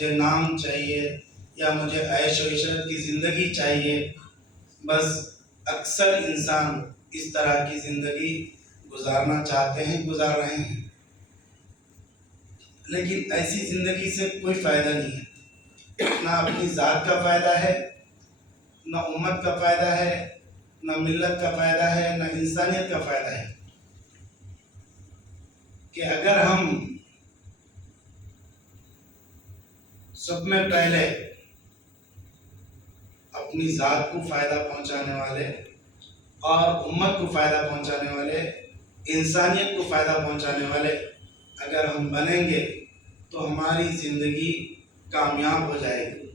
مجھے نام چاہیے یا مجھے عیش و عشرت کی زندگی چاہیے. بس اکثر انسان اس طرح کی زندگی گزارنا چاہتے ہیں، گزار رہے ہیں، لیکن ایسی زندگی سے کوئی فائدہ نہیں ہے. نہ اپنی ذات کا فائدہ ہے، نہ امت کا فائدہ ہے، نہ ملت کا فائدہ ہے، نہ انسانیت کا فائدہ ہے. کہ اگر ہم سب میں پہلے اپنی ذات کو فائدہ پہنچانے والے اور امت کو فائدہ پہنچانے والے، انسانیت کو فائدہ پہنچانے والے اگر ہم بنیں گے تو ہماری زندگی کامیاب ہو جائے گی.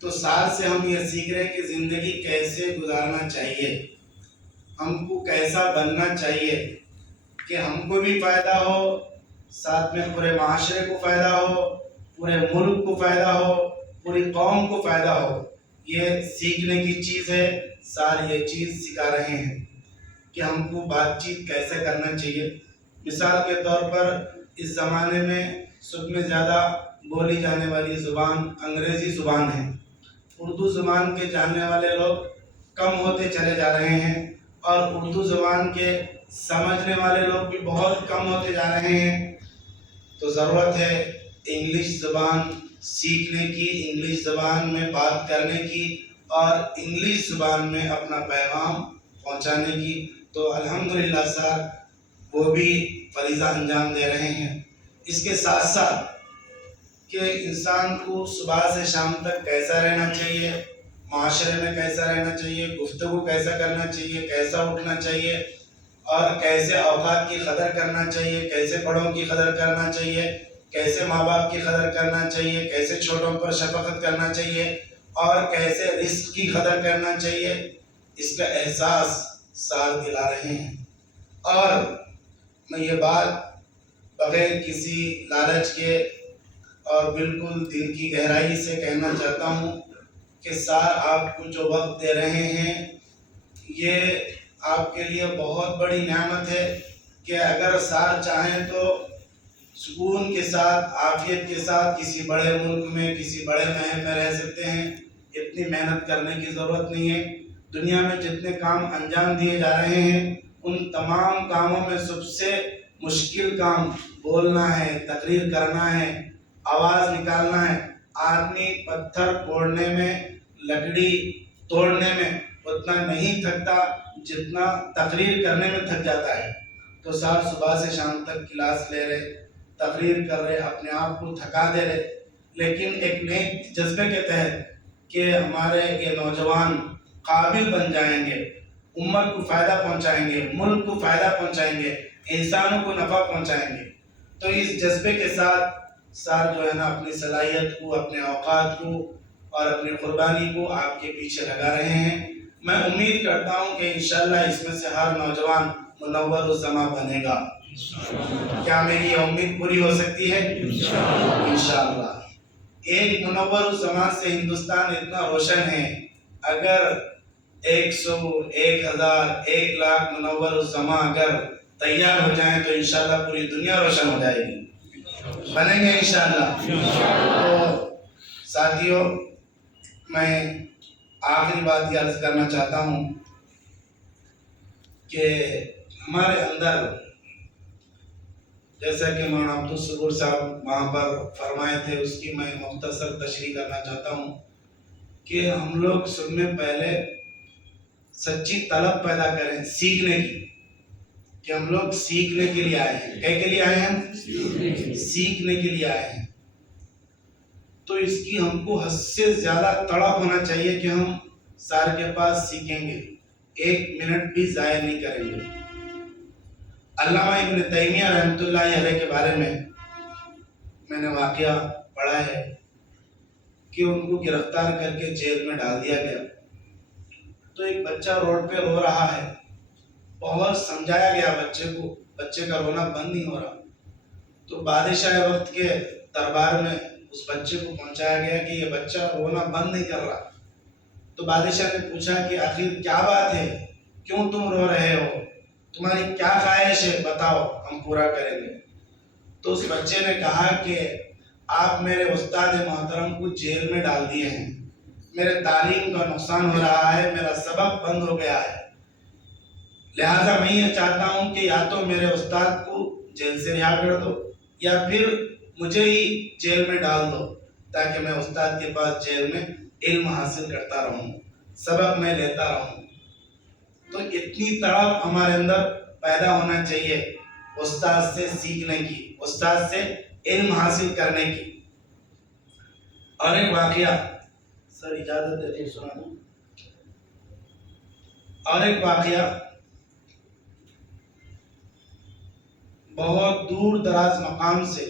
تو ساتھ سے ہم یہ سیکھ رہے ہیں کہ زندگی کیسے گزارنا چاہیے، ہم کو کیسا بننا چاہیے کہ ہم کو بھی فائدہ ہو، ساتھ میں پورے معاشرے کو فائدہ ہو، پورے ملک کو فائدہ ہو، پوری قوم کو فائدہ ہو. یہ سیکھنے کی چیز ہے. سارے یہ چیز سکھا رہے ہیں کہ ہم کو بات چیت کیسے کرنا چاہیے. مثال کے طور پر اس زمانے میں سب میں زیادہ بولی جانے والی زبان انگریزی زبان ہے. اردو زبان کے جاننے والے لوگ کم ہوتے چلے جا رہے ہیں اور اردو زبان کے سمجھنے والے لوگ بھی بہت کم ہوتے جا رہے ہیں. تو ضرورت ہے انگلش زبان سیکھنے کی، انگلش زبان میں بات کرنے کی اور انگلش زبان میں اپنا پیغام پہنچانے کی. تو الحمدللہ سر وہ بھی فریضہ انجام دے رہے ہیں. اس کے ساتھ ساتھ کہ انسان کو صبح سے شام تک کیسا رہنا چاہیے، معاشرے میں کیسا رہنا چاہیے، گفتگو کیسا کرنا چاہیے، کیسا اٹھنا چاہیے اور کیسے اوقات کی قدر کرنا چاہیے، کیسے بڑوں کی قدر کرنا چاہیے، کیسے ماں باپ کی قدر کرنا چاہیے، کیسے چھوٹوں پر شفقت کرنا چاہیے اور کیسے رزق کی قدر کرنا چاہیے، اس کا احساس ساتھ دلا رہے ہیں. اور میں یہ بات بغیر کسی لالچ کے اور بالکل دل کی گہرائی سے کہنا چاہتا ہوں کہ سار آپ کو جو وقت دے رہے ہیں یہ آپ کے لیے بہت بڑی نعمت ہے کہ اگر سار چاہیں تو سکون کے ساتھ، عافیت کے ساتھ کسی بڑے ملک میں، کسی بڑے محل میں رہ سکتے ہیں. اتنی محنت کرنے کی ضرورت نہیں ہے. دنیا میں جتنے کام انجام دیے جا رہے ہیں ان تمام کاموں میں سب سے مشکل کام بولنا ہے، تقریر کرنا ہے، آواز نکالنا ہے. آدمی پتھر پھوڑنے میں، لکڑی توڑنے میں اتنا نہیں تھکتا جتنا تقریر کرنے میں تھک جاتا ہے. تو سر صبح سے شام تک کلاس لے رہے، تقریر کر رہے، اپنے آپ کو تھکا دے رہے، لیکن ایک نئے جذبے کے تحت کہ ہمارے یہ نوجوان قابل بن جائیں گے، امت کو فائدہ پہنچائیں گے، ملک کو فائدہ پہنچائیں گے، انسانوں کو نفع پہنچائیں گے. تو اس جذبے کے ساتھ سر جو ہے نا اپنی صلاحیت کو، اپنے اوقات کو اور اپنی قربانی کو آپ کے پیچھے لگا رہے ہیں. میں امید کرتا ہوں کہ انشاءاللہ اس میں سے ہر نوجوان منور الزماں بنے گا. کیا میری یہ امید پوری ہو سکتی ہے؟ انشاءاللہ. ایک منور الزماں سے ہندوستان اتنا روشن ہے، اگر 100، 1000، 1,00,000 منور الزماں اگر تیار ہو جائیں تو انشاءاللہ پوری دنیا روشن ہو جائے گی. بنیں گے انشاءاللہ. تو ساتھیوں، میں آخری بات یہ عرض کرنا چاہتا ہوں کہ ہمارے اندر جیسا کہ مولانا عبدالصبور صاحب وہاں پر فرمائے تھے، اس کی میں مختصر تشریح کرنا چاہتا ہوں کہ ہم لوگ سب میں پہلے سچی طلب پیدا کریں سیکھنے کی، کہ ہم لوگ سیکھنے کے لیے آئے ہیں. کیا کے لیے آئے ہیں؟ سیکھنے کے لیے آئے ہیں. تو اس کی ہم کو حد سے زیادہ تڑپ ہونا چاہیے کہ ہم سار کے پاس سیکھیں گے، 1 منٹ بھی ضائع نہیں کریں گے. علامہ ابن تیمیہ رحمۃ اللہ علیہ کے بارے میں نے واقعہ پڑھا ہے کہ ان کو گرفتار کر کے جیل میں ڈال دیا گیا. تو ایک بچہ روڈ پہ رو رہا ہے، بہت سمجھایا گیا بچے کو، بچے کا رونا بند نہیں ہو رہا. تو بادشاہ وقت کے دربار میں اس بچے کو پہنچایا گیا کہ یہ بچہ رونا بند نہیں کر رہا. تو بادشاہ نے پوچھا کہ آخر کیا بات ہے، کیوں تم رو رہے ہو، تمہاری کیا خواہش ہے، بتاؤ ہم پورا کریں گے. تو اس بچے نے کہا کہ آپ میرے استاد محترم کو جیل میں ڈال دیے ہیں، میرے تعلیم کا نقصان ہو رہا ہے، میرا سبق بند ہو گیا ہے، لہٰذا میں یہ چاہتا ہوں کہ یا تو میرے استاد کو جیل سے رہا کر دو یا پھر مجھے ہی جیل میں ڈال دو، تاکہ میں استاد کے پاس جیل میں علم حاصل کرتا رہوں، سبق میں لیتا رہوں۔ تو اتنی تڑپ ہمارے اندر پیدا ہونا چاہیے استاد سے سیکھنے کی، استاد سے علم حاصل کرنے کی۔ اور ایک واقعہ، سر اجازت دیتے سنا دوں، اور ایک واقعہ، بہت دور دراز مقام سے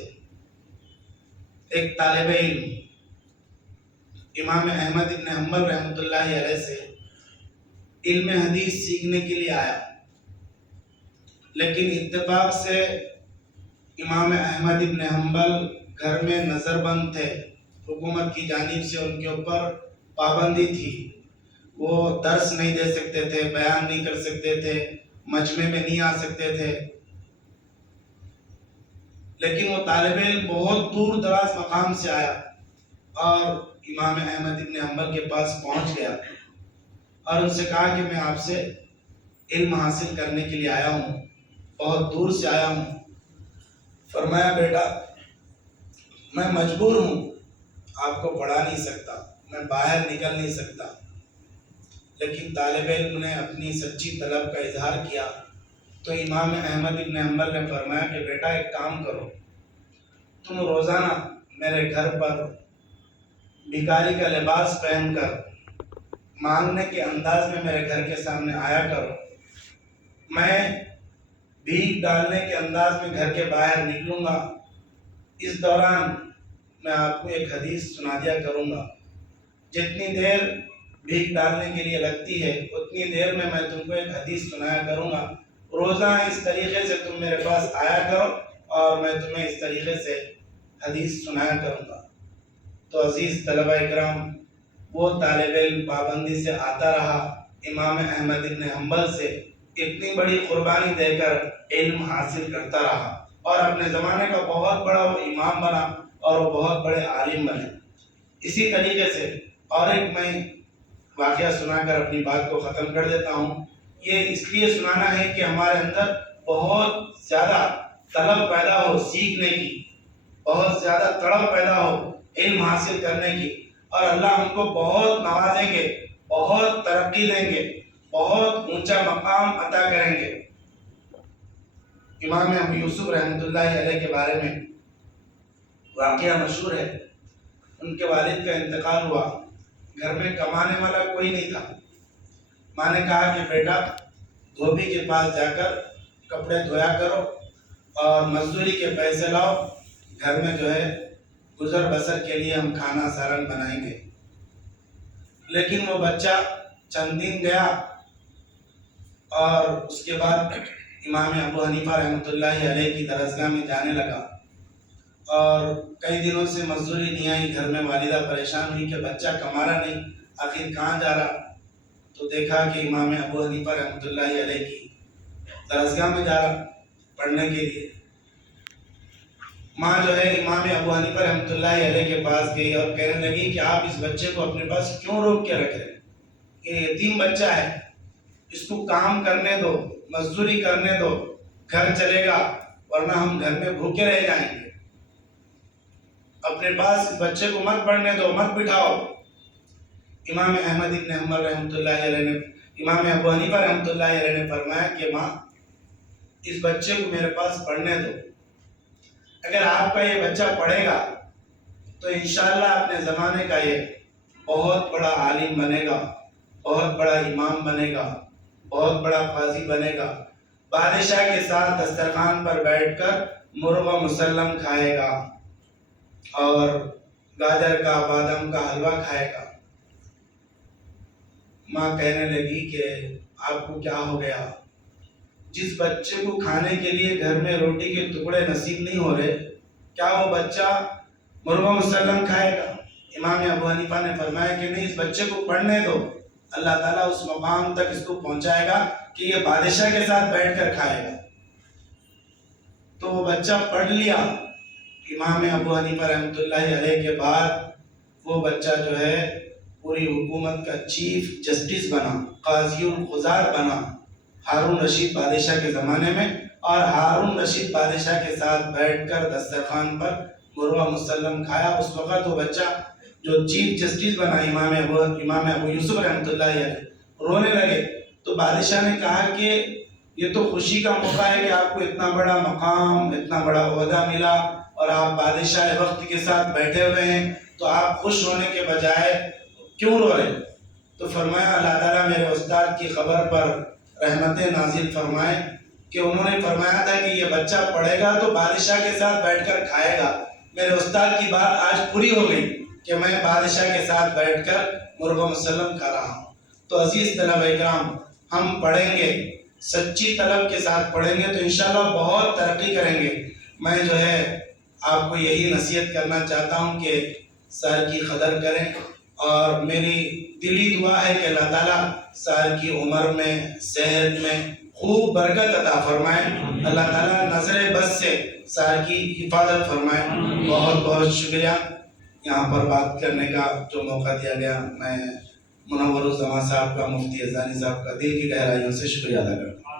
ایک طالب علم امام احمد بن حنبل رحمۃ اللہ علیہ سے علم حدیث سیکھنے کے لیے آیا، لیکن اتفاق سے امام احمد بن حنبل گھر میں نظر بند تھے، حکومت کی جانب سے ان کے اوپر پابندی تھی، وہ درس نہیں دے سکتے تھے، بیان نہیں کر سکتے تھے، مجمع میں نہیں آ سکتے تھے، لیکن وہ طالب علم بہت دور دراز مقام سے آیا اور امام احمد بن حنبل کے پاس پہنچ گیا اور ان سے کہا کہ میں آپ سے علم حاصل کرنے کے لیے آیا ہوں، بہت دور سے آیا ہوں۔ فرمایا بیٹا میں مجبور ہوں، آپ کو پڑھا نہیں سکتا، میں باہر نکل نہیں سکتا، لیکن طالب علم نے اپنی سچی طلب کا اظہار کیا تو امام احمد بن حنبل نے فرمایا کہ بیٹا ایک کام کرو، تم روزانہ میرے گھر پر بھکاری کا لباس پہن کر مانگنے کے انداز میں میرے گھر کے سامنے آیا کرو، میں بھیک ڈالنے کے انداز میں گھر کے باہر نکلوں گا، اس دوران میں آپ کو ایک حدیث سنا دیا کروں گا، جتنی دیر بھیک ڈالنے کے لیے لگتی ہے اتنی دیر میں تم کو ایک حدیث سنایا کروں گا، روزانہ اس طریقے سے تم میرے پاس آیا کرو اور میں تمہیں اس طریقے سے حدیث سنایا کروں گا۔ تو عزیز طلبہ اکرام، وہ طالب علم پابندی سے آتا رہا، امام احمد بن حنبل سے اتنی بڑی قربانی دے کر علم حاصل کرتا رہا اور اپنے زمانے کا بہت بڑا وہ امام بنا اور وہ بہت بڑے عالم بنے۔ اسی طریقے سے اور ایک میں واقعہ سنا کر اپنی بات کو ختم کر دیتا ہوں۔ یہ اس لیے سنانا ہے کہ ہمارے اندر بہت زیادہ طلب پیدا ہو سیکھنے کی، بہت زیادہ تڑپ پیدا ہو علم حاصل کرنے کی، اور اللہ ہم کو بہت نوازیں گے، بہت ترقی دیں گے، بہت اونچا مقام عطا کریں گے۔ امام ابو یوسف رحمۃ اللہ علیہ کے بارے میں واقعہ مشہور ہے، ان کے والد کا انتقال ہوا، گھر میں کمانے والا کوئی نہیں تھا، ماں نے کہا کہ بیٹا دھوبی کے پاس جا کر کپڑے دھویا کرو اور مزدوری کے پیسے لاؤ، گھر میں جو ہے گزر بسر کے لیے ہم کھانا سالن بنائیں گے۔ لیکن وہ بچہ چند دن گیا اور اس کے بعد امام ابو حنیفہ رحمۃ اللہ علیہ کی درسگاہ میں جانے لگا اور کئی دنوں سے مزدوری نہیں آئی، گھر میں والدہ پریشان ہوئی کہ بچہ کما رہا نہیں، آخر کہاں جا رہا؟ تو دیکھا کہ امام ابو حنیفہ رحمۃ اللہ علیہ کی درسگاہ میں جا رہا پڑھنے کے لیے۔ ماں جو ہے امام ابو حنیفہ رحمۃ اللہ علیہ کے پاس گئی اور کہنے لگی کہ آپ اس بچے کو اپنے پاس کیوں روک کے رکھ رہے ہیں؟ یہ یتیم بچہ ہے، اس کو کام کرنے دو، مزدوری کرنے دو، گھر چلے گا، ورنہ ہم گھر میں بھوکے رہ جائیں گے، اپنے پاس اس بچے کو مت پڑھنے دو، مت بٹھاؤ۔ امام احمد بن حنبل رحمۃ اللہ علیہ نے، امام ابو حنیفہ رحمۃ اللہ علیہ نے فرمایا کہ ماں اس بچے کو میرے پاس پڑھنے دو، اگر آپ کا یہ بچہ پڑھے گا تو انشاءاللہ اپنے زمانے کا یہ بہت بڑا عالم بنے گا، بہت بڑا امام بنے گا، بہت بڑا قاضی بنے گا، بادشاہ کے ساتھ دسترخوان پر بیٹھ کر مرغ و مسلم کھائے گا اور گاجر کا بادام کا حلوہ کھائے گا۔ ماں کہنے لگی کہ آپ کو کیا ہو گیا؟ جس بچے کو کھانے کے لیے گھر میں روٹی کے ٹکڑے نصیب نہیں ہو رہے، کیا وہ بچہ مرغ و مسلم کھائے گا؟ امام ابو حنیفہ نے فرمایا کہ نہیں، اس بچے کو پڑھنے دو، اللہ تعالیٰ اس مقام تک اس کو پہنچائے گا کہ یہ بادشاہ کے ساتھ بیٹھ کر کھائے گا۔ تو وہ بچہ پڑھ لیا، امام ابو حنیفہ رحمۃ اللہ علیہ کے بعد وہ بچہ جو ہے پوری حکومت کا چیف جسٹس بنا، قاضی القضات بنا ہارون رشید بادشاہ کے زمانے میں، اور ہارون رشید بادشاہ کے ساتھ بیٹھ کر دسترخوان پر مرغہ مسلم کھایا۔ اس وقت وہ بچہ جو چیف جسٹس بنا امام ابو یوسف رحمۃ اللہ علیہ رونے لگے، تو بادشاہ نے کہا کہ یہ تو خوشی کا موقع ہے کہ آپ کو اتنا بڑا مقام، اتنا بڑا عہدہ ملا اور آپ بادشاہ وقت کے ساتھ بیٹھے ہوئے ہیں، تو آپ خوش ہونے کے بجائے کیوں رو رہے؟ تو فرمایا اللہ تعالیٰ میرے استاد کی خبر پر رحمتیں نازل فرمائے کہ انہوں نے فرمایا تھا کہ یہ بچہ پڑھے گا تو بادشاہ کے ساتھ بیٹھ کر کھائے گا۔ میرے استاد کی بات آج پوری ہو گئی کہ میں بادشاہ کے ساتھ بیٹھ کر مرغہ مسلم کھا رہا ہوں۔ تو عزیز طلبہ اکرام، ہم پڑھیں گے، سچی طلب کے ساتھ پڑھیں گے تو انشاءاللہ بہت ترقی کریں گے۔ میں جو ہے آپ کو یہی نصیحت کرنا چاہتا ہوں کہ سر کی قدر کریں، اور میری دلی دعا ہے کہ اللہ تعالیٰ سر کی عمر میں، صحت میں خوب برکت عطا فرمائے، اللہ تعالیٰ نظر بد سے سر کی حفاظت فرمائے۔ بہت بہت شکریہ یہاں پر بات کرنے کا جو موقع دیا گیا۔ میں منور الزمان صاحب کا، مفتی ازانی صاحب کا دل کی گہرائیوں سے شکریہ ادا کرتا ہوں۔